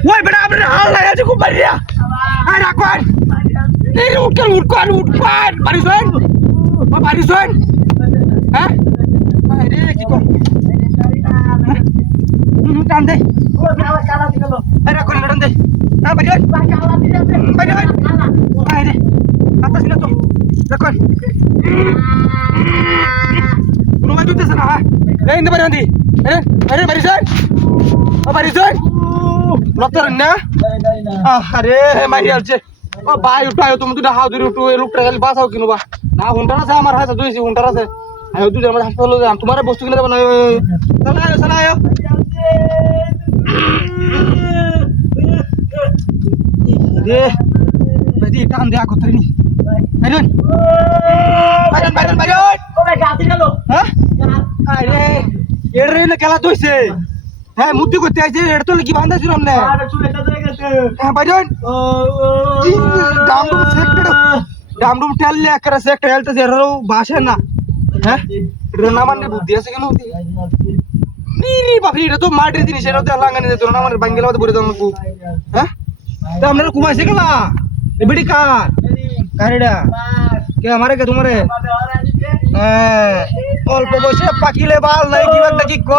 Woi benar-benar hal lah cukup banyak. Hai Rakwan. Ini utkan. Parison. Apa Parison? Hah? Ini gitu. Tante. Hai Rakwan tante. Ah Parison. Parison. Hai deh. Atas sini tuh. Rakwan. Rumah itu sana. Ini Parison di. Parison. Apa Parison? Dokter na अरे मारियाल छे ओ भाई उठायो तुम तो how दूर उठो लोग trail पास आओ किनो बा ना हुंटारा से हमार हाथ दुई से हुंटारा से आयो तू जमा हॉस्पिटल जा तुम्हारे वस्तु किने बनायो चलायो रे बदी काम दे आको तरी বাইরন ওরে গাতি গেল হ্যাঁ আরে এড়রে না খেলা তুইছে হ্যাঁ মুদ্দি করতে আইছে এটা তো কি বাঁধা ছিল না আরে চলে কাছে গেছে হ্যাঁ বাইরন ডামডুম টেললে একরা সেক্টর হেলতে জেরো ভাষা না হ্যাঁ এটা না মানে বুদ্ধি আছে কেন নি বাপরে এটা তো মাটির জিনিস এটা তো লাগানি দিত না মানে বাঙ্গেলা মধ্যে পড়ে দাও হ্যাঁ তো আমরা কুমাইছে গেলা এবিডি কারেডা কে আমারে কে তোমারে অল্প বসে পাকিলে বাল নাই কি একটা কি ক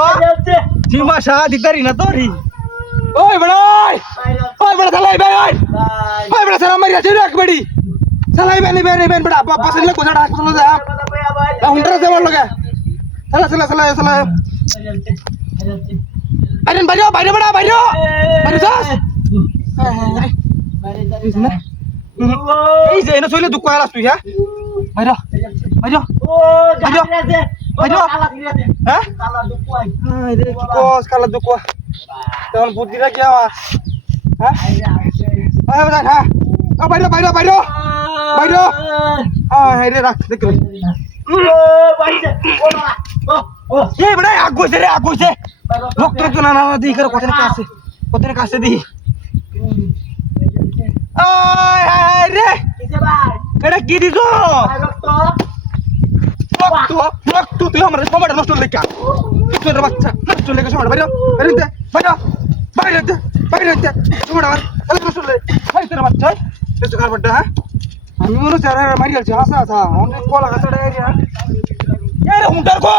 জিমাশা দিতারি না তোরি ওই বড় চালাই ভাই ওই বড় সারা মারি আছে রাখ বড়ি চালাই বেনি বেন বড় পাশে ले কোজা হাসপাতাল যা হুন্ডারা সে বল লগা চলা আরে বাইরে বড় বাইরে যাস এই যে এনে চলে দুঃখ আলাস তুই হ্যাঁ বাইরে ও বাইরে হ্যাঁ কালা দুঃখ আই রে কি কস কালা দুঃখ তখন বুদ্ধিটা কি আমার হ্যাঁ আয় বাজার হ্যাঁ ও বাইরে আয় রে রাখ দেখ রে ও বাইরে ও এই বড় আগ গইছে ডক্টর তো না দি করে কতনে কাছে দি আয় রে কিসে ভাই এটা কি দিছো রক্ত তুই আমার সময়টা নষ্ট লেখা তোর বাচ্চা নষ্ট লেখা সময়টা বাইরে সময়টা আমার নষ্ট লেখা ভাই তোর বাচ্চা তুই কার বাচ্চা হ্যাঁ আমি মনে চারা মারি আলছি হাসা অনেক কলা গাছটা এরিয়া এরে হুন্টার গো